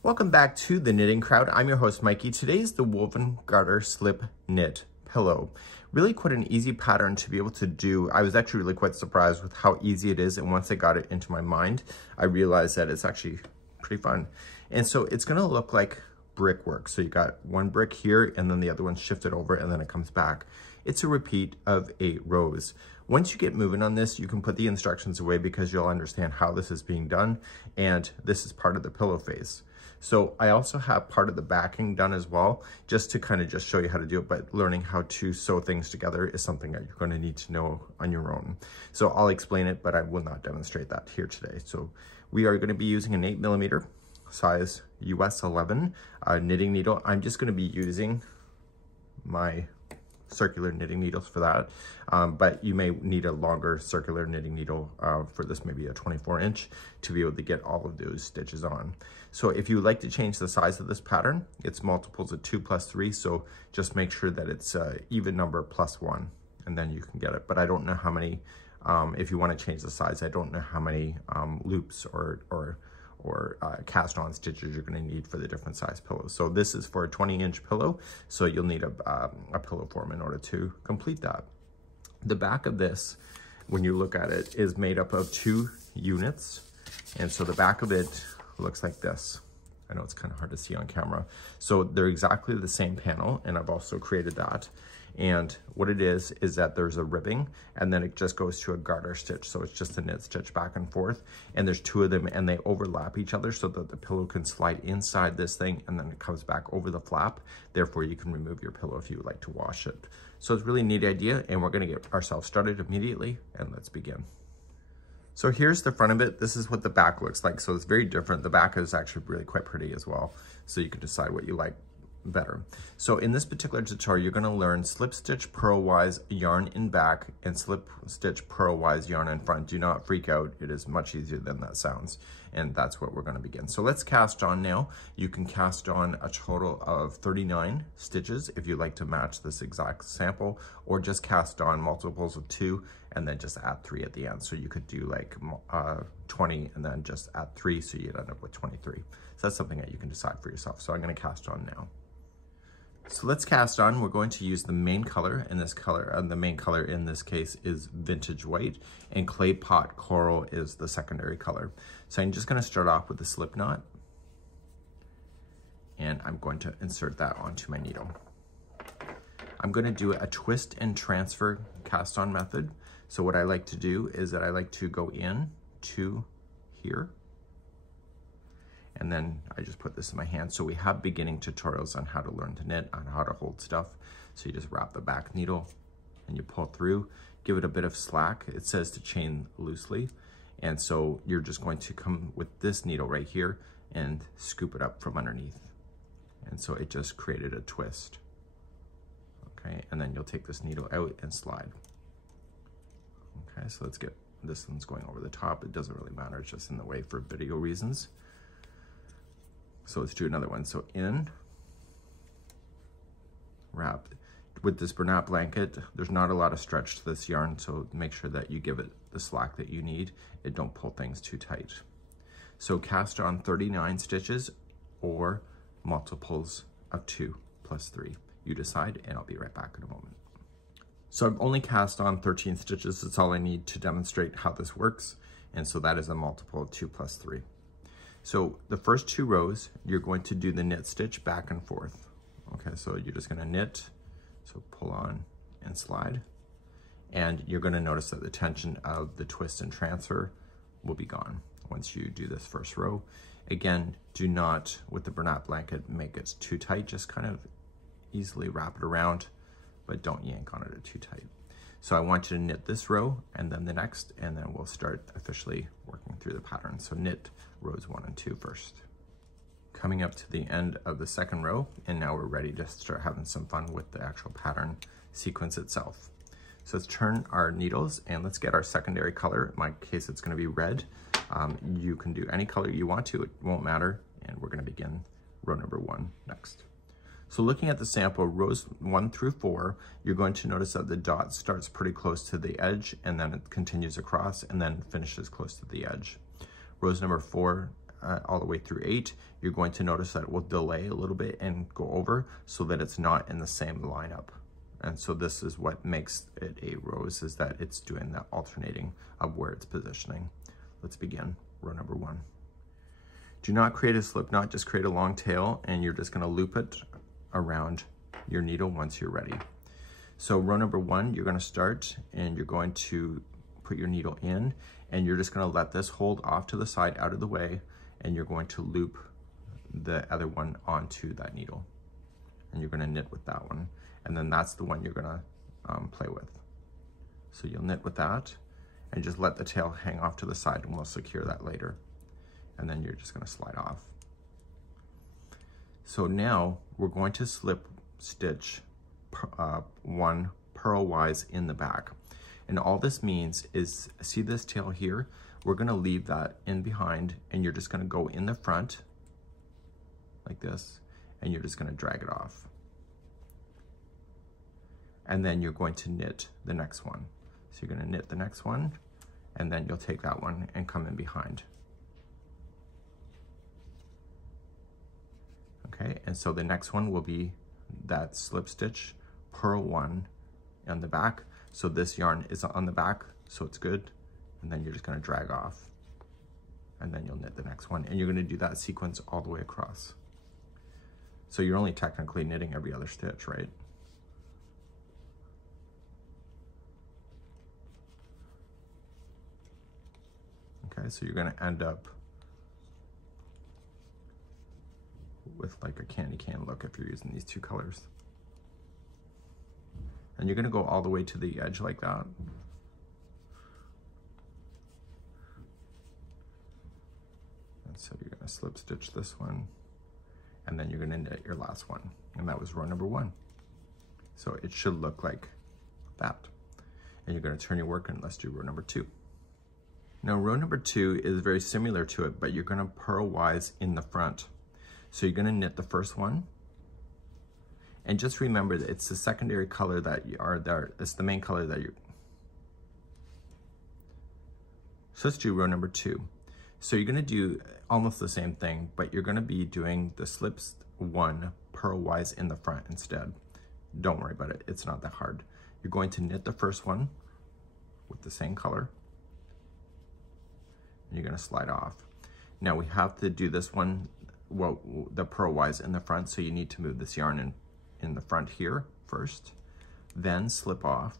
Welcome back to the Knitting Crowd. I'm your host, Mikey. Today's the Woven Garter Slip Knit Pillow. Really quite an easy pattern to be able to do. I was actually really quite surprised with how easy it is, and once I got it into my mind, I realized that it's actually pretty fun. And so it's gonna look like brickwork. So you got one brick here, and then the other one's shifted over, and then it comes back. It's a repeat of 8 rows. Once you get moving on this, you can put the instructions away because you'll understand how this is being done, and this is part of the pillow phase. So I also have part of the backing done as well, just to kind of just show you how to do it, but learning how to sew things together is something that you're going to need to know on your own. So I'll explain it, but I will not demonstrate that here today. So we are going to be using an 8mm size US 11 knitting needle. I'm just going to be using my circular knitting needles for that, but you may need a longer circular knitting needle for this, maybe a 24-inch, to be able to get all of those stitches on. So if you would like to change the size of this pattern, it's multiples of 2 plus 3, so just make sure that it's even number plus 1, and then you can get it. But I don't know how many, if you want to change the size, I don't know how many loops or cast on stitches you're going to need for the different size pillows. So this is for a 20-inch pillow, so you'll need a pillow form in order to complete that. The back of this, when you look at it, is made up of 2 units, and so the back of it looks like this. I know it's kind of hard to see on camera. So they're exactly the same panel, and I've also created that. And what it is that there's a ribbing, and then it just goes to a garter stitch. So it's just a knit stitch back and forth, and there's 2 of them, and they overlap each other so that the pillow can slide inside this thing, and then it comes back over the flap. Therefore, you can remove your pillow if you would like to wash it. So it's a really neat idea, and we're gonna get ourselves started immediately, and let's begin. So here's the front of it. This is what the back looks like. So it's very different. The back is actually really quite pretty as well. So you can decide what you like better. So in this particular tutorial, you're going to learn slip stitch purlwise yarn in back and slip stitch purlwise yarn in front. Do not freak out. It is much easier than that sounds. And that's what we're going to begin. So let's cast on now. You can cast on a total of 39 stitches if you like to match this exact sample, or just cast on multiples of 2 and then just add 3 at the end. So you could do like 20 and then just add 3, so you'd end up with 23. So that's something that you can decide for yourself. So I'm going to cast on now. So let's cast on. We're going to use the main color, and this color, the main color in this case is Vintage White, and Clay Pot Coral is the secondary color. So I'm just going to start off with a slip knot, and I'm going to insert that onto my needle. I'm going to do a twist and transfer cast on method. So what I like to do is that I like to go in to here, and then I just put this in my hand. So we have beginning tutorials on how to learn to knit, on how to hold stuff. So you just wrap the back needle and you pull through, give it a bit of slack. It says to chain loosely. And so you're just going to come with this needle right here and scoop it up from underneath. And so it just created a twist. Okay, and then you'll take this needle out and slide. Okay, so let's get, this one's going over the top. It doesn't really matter, it's just in the way for video reasons. So let's do another one. So in, wrap. With this Bernat blanket, there's not a lot of stretch to this yarn, so make sure that you give it the slack that you need. It don't pull things too tight. So cast on 39 stitches or multiples of 2 plus 3. You decide, and I'll be right back in a moment. So I've only cast on 13 stitches. That's all I need to demonstrate how this works. And so that is a multiple of 2 plus 3. So the first 2 rows, you're going to do the knit stitch back and forth. Okay, so you're just gonna knit, so pull on and slide. And you're gonna notice that the tension of the twist and transfer will be gone once you do this first row. Again, do not, with the Bernat blanket, make it too tight, just kind of easily wrap it around, but don't yank on it too tight. So I want you to knit this row and then the next, and then we'll start officially working through the pattern. So knit rows 1 and 2 first. Coming up to the end of the second row, and now we're ready to start having some fun with the actual pattern sequence itself. So let's turn our needles and let's get our secondary color. In my case, it's gonna be red. You can do any color you want to, it won't matter. And we're gonna begin row number 1 next. So looking at the sample, rows 1 through 4, you're going to notice that the dot starts pretty close to the edge, and then it continues across and then finishes close to the edge. Rows number 4 all the way through 8, you're going to notice that it will delay a little bit and go over so that it's not in the same lineup. And so this is what makes it a rose, is that it's doing the alternating of where it's positioning. Let's begin row number 1. Do not create a slip knot, just create a long tail, and you're just going to loop it around your needle once you're ready. So row number 1, you're going to start and you're going to put your needle in, and you're just going to let this hold off to the side out of the way, and you're going to loop the other one onto that needle, and you're going to knit with that one, and then that's the one you're going to play with. So you'll knit with that and just let the tail hang off to the side, and we'll secure that later. And then you're just going to slide off. So now we're going to slip stitch 1 purlwise in the back. And all this means is, see this tail here? We're going to leave that in behind, and you're just going to go in the front like this, and you're just going to drag it off. And then you're going to knit the next one. So you're going to knit the next one, and then you'll take that one and come in behind. Okay, and so the next one will be that slip stitch, purl 1 on the back. So this yarn is on the back, so it's good. And then you're just going to drag off, and then you'll knit the next one. And you're going to do that sequence all the way across. So you're only technically knitting every other stitch, right? Okay, so you're going to end up with like a candy cane look if you're using these 2 colors. And you're going to go all the way to the edge like that. And so you're going to slip stitch this one, and then you're going to knit your last one. And that was row number 1. So it should look like that. And you're going to turn your work, and let's do row number 2. Now row number 2 is very similar to it, but you're going to purlwise in the front. So you're going to knit the first one, and just remember that it's the secondary color that you are there. It's the main color that you're. So let's do row number 2. So you're going to do almost the same thing, but you're going to be doing the slips 1 purlwise in the front instead. Don't worry about it. It's not that hard. You're going to knit the first one with the same color, and you're going to slide off. Now we have to do this one, well, the purlwise in the front, so you need to move this yarn in the front here first, then slip off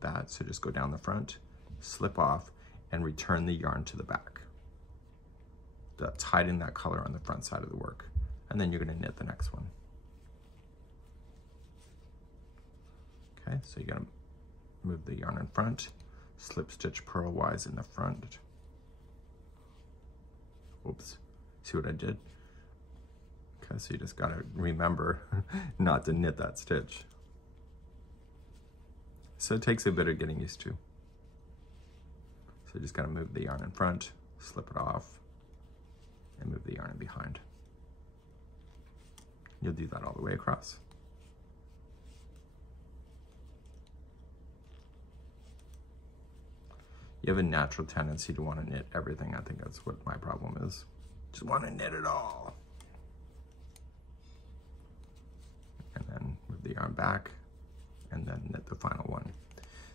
that. So just go down the front, slip off, and return the yarn to the back. That's hiding that color on the front side of the work. And then you're going to knit the next one. Okay, so you're going to move the yarn in front, slip stitch purlwise in the front. Oops, see what I did? Okay, so you just gotta remember not to knit that stitch. So it takes a bit of getting used to. So you just gotta move the yarn in front, slip it off, and move the yarn in behind. You'll do that all the way across. You have a natural tendency to want to knit everything. I think that's what my problem is. Just want to knit it all. And then move the yarn back, and then knit the final one.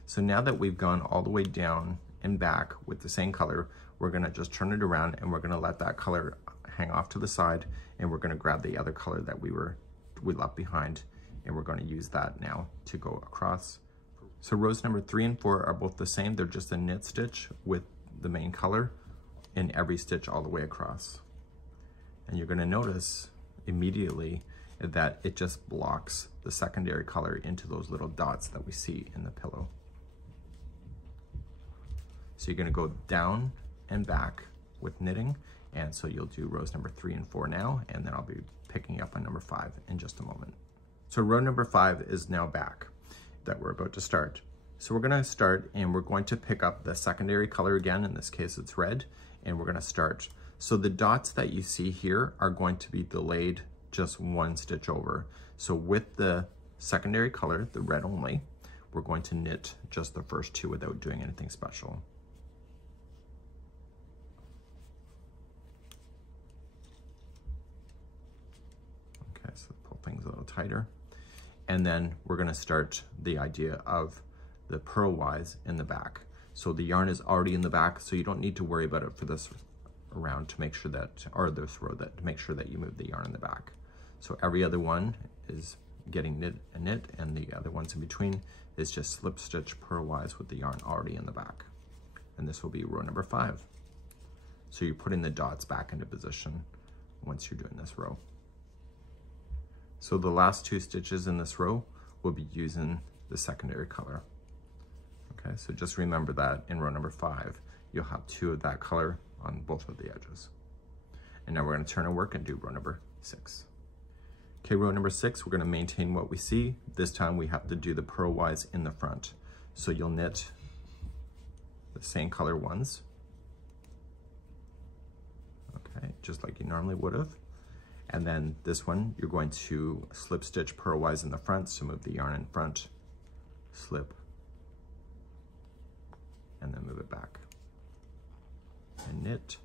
So now that we've gone all the way down and back with the same color, we're going to just turn it around, and we're going to let that color hang off to the side, and we're going to grab the other color that we left behind, and we're going to use that now to go across. So rows number 3 and 4 are both the same. They're just a knit stitch with the main color in every stitch all the way across. And you're going to notice immediately that it just blocks the secondary color into those little dots that we see in the pillow. So you're going to go down and back with knitting, and so you'll do rows number 3 and 4 now, and then I'll be picking up on number 5 in just a moment. So row number 5 is now back that we're about to start. So we're going to start, and we're going to pick up the secondary color again. In this case it's red, and we're going to start. So the dots that you see here are going to be delayed just 1 stitch over. So with the secondary color, the red only, we're going to knit just the first 2 without doing anything special. little tighter. And then we're gonna start the idea of the purlwise in the back. So the yarn is already in the back, so you don't need to worry about it for this round to make sure that, or this row, that to make sure that you move the yarn in the back. So every other one is getting knit, and the other ones in between is just slip stitch purlwise with the yarn already in the back. And this will be row number 5. So you're putting the dots back into position once you're doing this row. So the last 2 stitches in this row will be using the secondary color. Okay, so just remember that in row number 5, you'll have 2 of that color on both of the edges. And now we're going to turn our work and do row number 6. Okay, row number 6, we're going to maintain what we see. This time we have to do the purlwise in the front. So you'll knit the same color ones. Okay, just like you normally would have. And then this one, you're going to slip stitch purlwise in the front, so move the yarn in front, slip, and then move it back. And knit,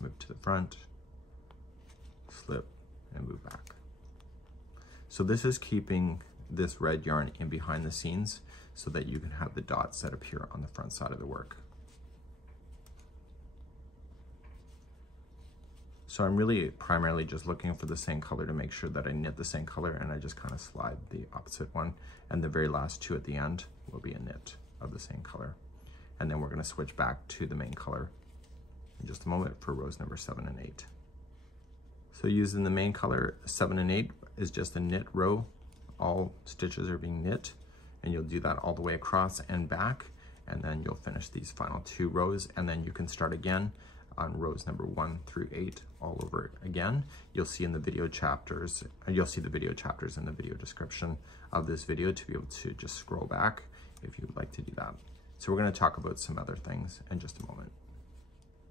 move to the front, slip, and move back. So this is keeping this red yarn in behind the scenes so that you can have the dots that appear on the front side of the work. So I'm really primarily just looking for the same color to make sure that I knit the same color, and I just kind of slide the opposite one, and the very last 2 at the end will be a knit of the same color. And then we're going to switch back to the main color in just a moment for rows number 7 and 8. So using the main color, 7 and 8 is just a knit row. All stitches are being knit, and you'll do that all the way across and back, and then you'll finish these final 2 rows, and then you can start again on rows number 1 through 8 all over again. You'll see in the video chapters, you'll see the video chapters in the video description of this video to be able to just scroll back if you would like to do that. So we're going to talk about some other things in just a moment.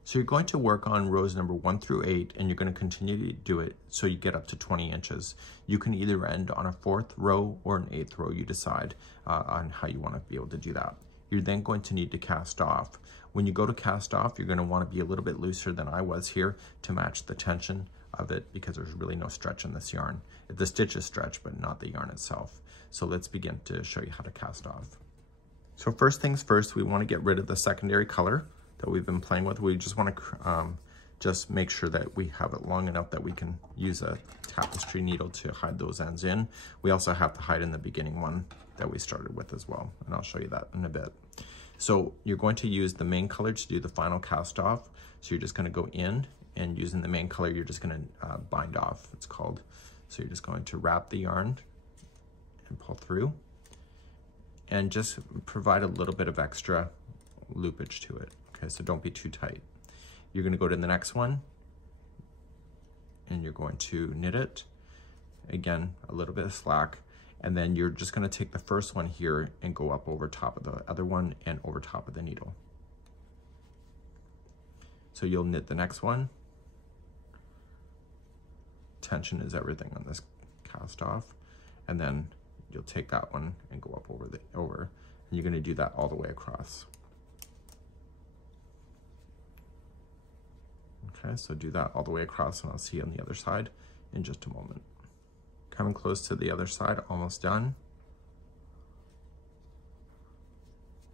So you're going to work on rows number 1 through 8, and you're going to continue to do it so you get up to 20 inches. You can either end on a 4th row or an 8th row. You decide on how you want to be able to do that. You're then going to need to cast off. When you go to cast off, you're going to want to be a little bit looser than I was here to match the tension of it, because there's really no stretch in this yarn. The stitch is stretched, but not the yarn itself. So let's begin to show you how to cast off. So first things first, we want to get rid of the secondary color that we've been playing with. We just want to just make sure that we have it long enough that we can use a tapestry needle to hide those ends in. We also have to hide in the beginning one that we started with as well, and I'll show you that in a bit. So you're going to use the main color to do the final cast off. So you're just going to go in, and using the main color, you're just going to bind off, it's called. So you're just going to wrap the yarn and pull through, and just provide a little bit of extra loopage to it. Okay, so don't be too tight. You're going to go to the next one, and you're going to knit it. Again, a little bit of slack. And then you're just going to take the first one here and go up over top of the other one and over top of the needle. So you'll knit the next one. Tension is everything on this cast off. And then you'll take that one and go up over, and you're going to do that all the way across. Okay, so do that all the way across, and I'll see you on the other side in just a moment. Coming close to the other side, almost done.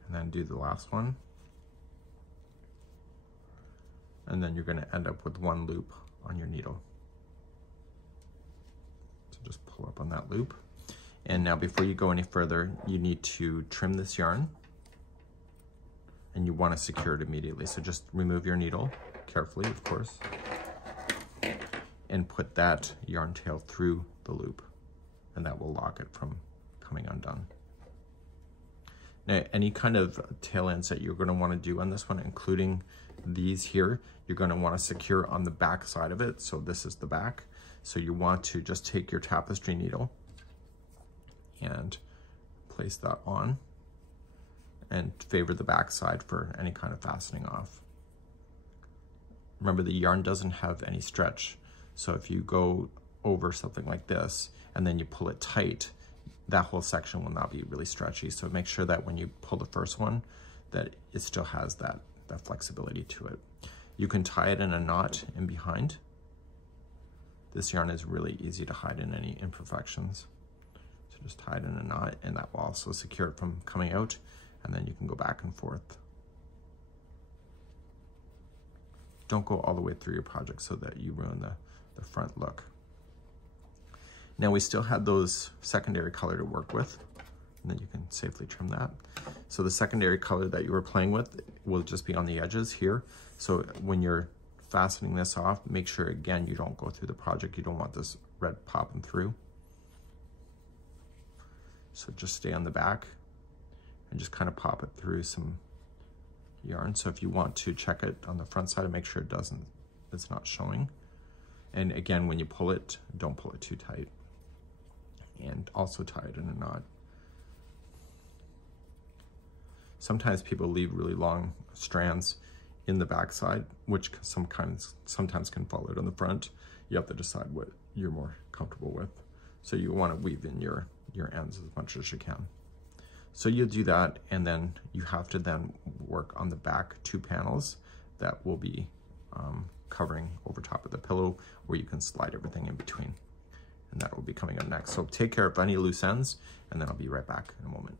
And then do the last one. And then you're going to end up with 1 loop on your needle. So just pull up on that loop. And now before you go any further, you need to trim this yarn. And you want to secure it immediately. So just remove your needle, carefully, of course, and put that yarn tail through the loop, and that will lock it from coming undone. Now, any kind of tail ends that you're going to want to do on this one, including these here, you're going to want to secure on the back side of it. So this is the back. So you want to just take your tapestry needle and place that on, and favor the back side for any kind of fastening off. Remember, the yarn doesn't have any stretch. So if you go over something like this and then you pull it tight, that whole section will not be really stretchy. So make sure that when you pull the first one, that it still has that flexibility to it. You can tie it in a knot in behind This yarn is really easy to hide in any imperfections. So just tie it in a knot, and that will also secure it from coming out, and then you can go back and forth. Don't go all the way through your project so that you ruin the front look. Now we still had those secondary color to work with, and then you can safely trim that. So the secondary color that you were playing with will just be on the edges here. So when you're fastening this off, make sure again you don't go through the project. You don't want this red popping through. So just stay on the back and just kind of pop it through some yarn. So if you want to check it on the front side and make sure it's not showing. And again, when you pull it, don't pull it too tight. And also tie it in a knot. Sometimes people leave really long strands in the back side, which sometimes can fall out on the front. You have to decide what you're more comfortable with. So you want to weave in your ends as much as you can. So you'll do that, and then you have to then work on the back 2 panels that will be covering over top of the pillow, where you can slide everything in between. And that will be coming up next. So take care of any loose ends, and then I'll be right back in a moment.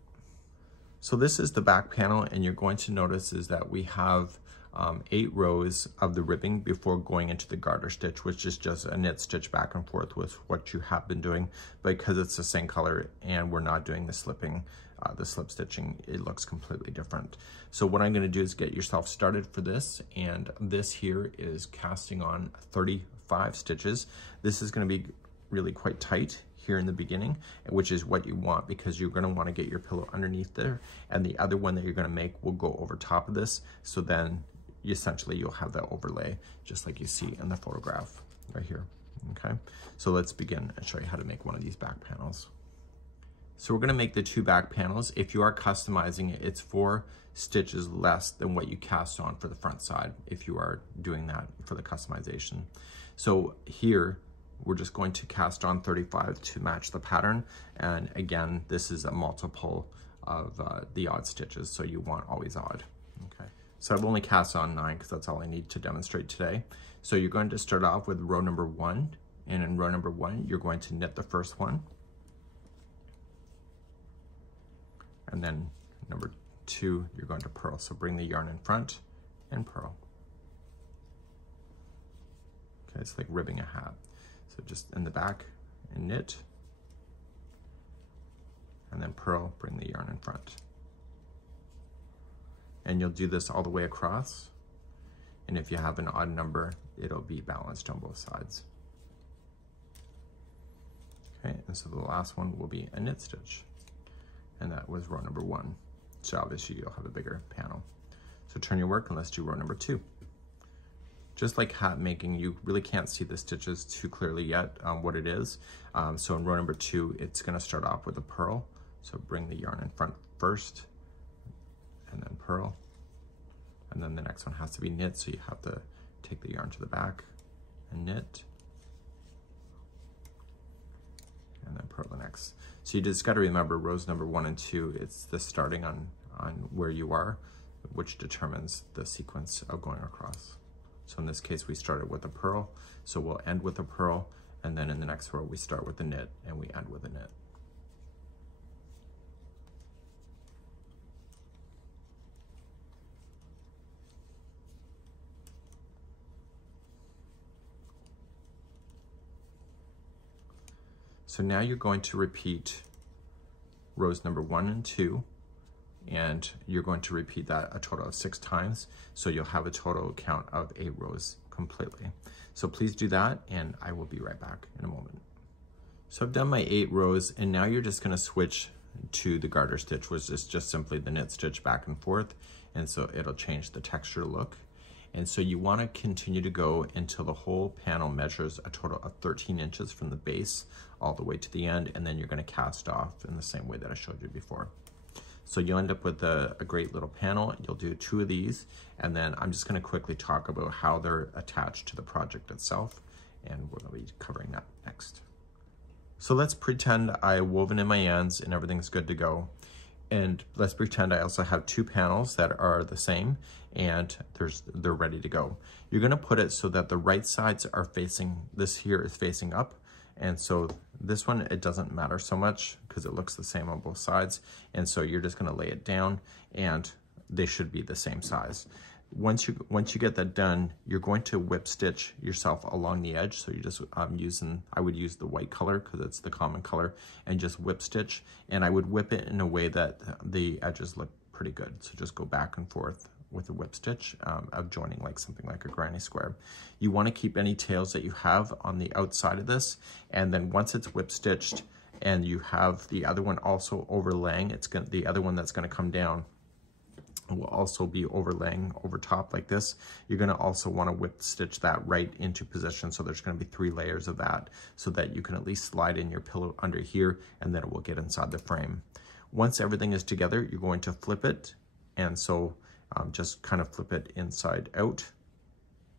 So this is the back panel, and you're going to notice is that we have 8 rows of the ribbing before going into the garter stitch, which is just a knit stitch back and forth with what you have been doing. Because it's the same color and we're not doing the slipping, the slip stitching, it looks completely different. So what I'm going to do is get yourself started for this, and this here is casting on 35 stitches. This is going to be really quite tight here in the beginning, which is what you want, because you're going to want to get your pillow underneath there, and the other one that you're going to make will go over top of this. So then essentially you'll have that overlay just like you see in the photograph right here. Okay, so let's begin and show you how to make one of these back panels. So we're going to make the 2 back panels. If you are customizing it, it's 4 stitches less than what you cast on for the front side if you are doing that for the customization. So here we're just going to cast on 35 to match the pattern, and again this is a multiple of the odd stitches, so you want always odd. Okay, so I've only cast on 9 because that's all I need to demonstrate today. So you're going to start off with row number 1, and in row number 1 you're going to knit the first one, and then number 2 you're going to purl. So bring the yarn in front and purl. Okay, it's like ribbing a hat. So just in the back and knit, and then purl, bring the yarn in front. And you'll do this all the way across, and if you have an odd number, it'll be balanced on both sides. Okay, and so the last one will be a knit stitch, and that was row number 1. So obviously you'll have a bigger panel. So turn your work and let's do row number 2. Just like hat making, you really can't see the stitches too clearly yet what it is. So in row number 2, it's going to start off with a purl. So bring the yarn in front first, and then purl. And then the next one has to be knit, so you have to take the yarn to the back and knit. And then purl the next. So you just got to remember rows number 1 and 2, it's the starting on where you are, which determines the sequence of going across. So in this case, we started with a purl, so we'll end with a purl, and then in the next row, we start with a knit, and we end with a knit. So now you're going to repeat rows number 1 and 2, and you're going to repeat that a total of 6 times. So you'll have a total count of 8 rows completely. So please do that, and I will be right back in a moment. So I've done my 8 rows, and now you're just going to switch to the garter stitch, which is just simply the knit stitch back and forth. And so it'll change the texture look. And so you want to continue to go until the whole panel measures a total of 13 inches from the base all the way to the end, and then you're going to cast off in the same way that I showed you before. So you'll end up with a great little panel. You'll do 2 of these, and then I'm just going to quickly talk about how they're attached to the project itself, and we're going to be covering that next. So let's pretend I woven in my ends and everything's good to go. And let's pretend I also have 2 panels that are the same, and they're ready to go. You're gonna put it so that the right sides are facing, this here is facing up, and so this one, it doesn't matter so much because it looks the same on both sides, and so you're just gonna lay it down, and they should be the same size. Once you get that done, you're going to whip stitch yourself along the edge. So you just I would use the white color because it's the common color, and just whip stitch. And I would whip it in a way that the edges look pretty good. So just go back and forth with the whip stitch of joining like something like a granny square. You want to keep any tails that you have on the outside of this, and then once it's whip stitched and you have the other one also overlaying, the other one that's going to come down will also be overlaying over top like this. You're going to also want to whip stitch that right into position, so there's going to be 3 layers of that, so that you can at least slide in your pillow under here, and then it will get inside the frame. Once everything is together, you're going to flip it, and so just kind of flip it inside out.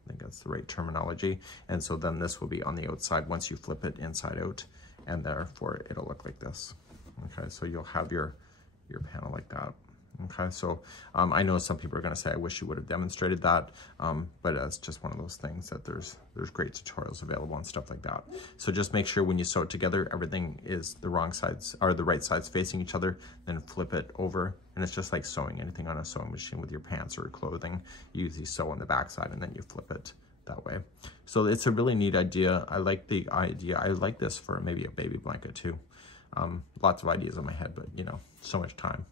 I think that's the right terminology. And so then this will be on the outside once you flip it inside out, and therefore it'll look like this. Okay, so you'll have your panel like that. Okay, so I know some people are going to say, I wish you would have demonstrated that, but it's just one of those things that there's great tutorials available and stuff like that. So just make sure when you sew it together, everything is the wrong sides, or the right sides facing each other, then flip it over. And it's just like sewing anything on a sewing machine with your pants or clothing. You usually sew on the back side and then you flip it that way. So it's a really neat idea. I like the idea. I like this for maybe a baby blanket too. Lots of ideas in my head, but you know, so much time.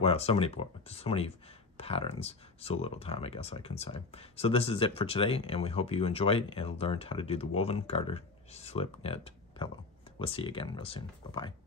Well, so many patterns, so little time, I guess I can say. So this is it for today, and we hope you enjoyed and learned how to do the woven garter slip knit pillow. We'll see you again real soon. Bye-bye.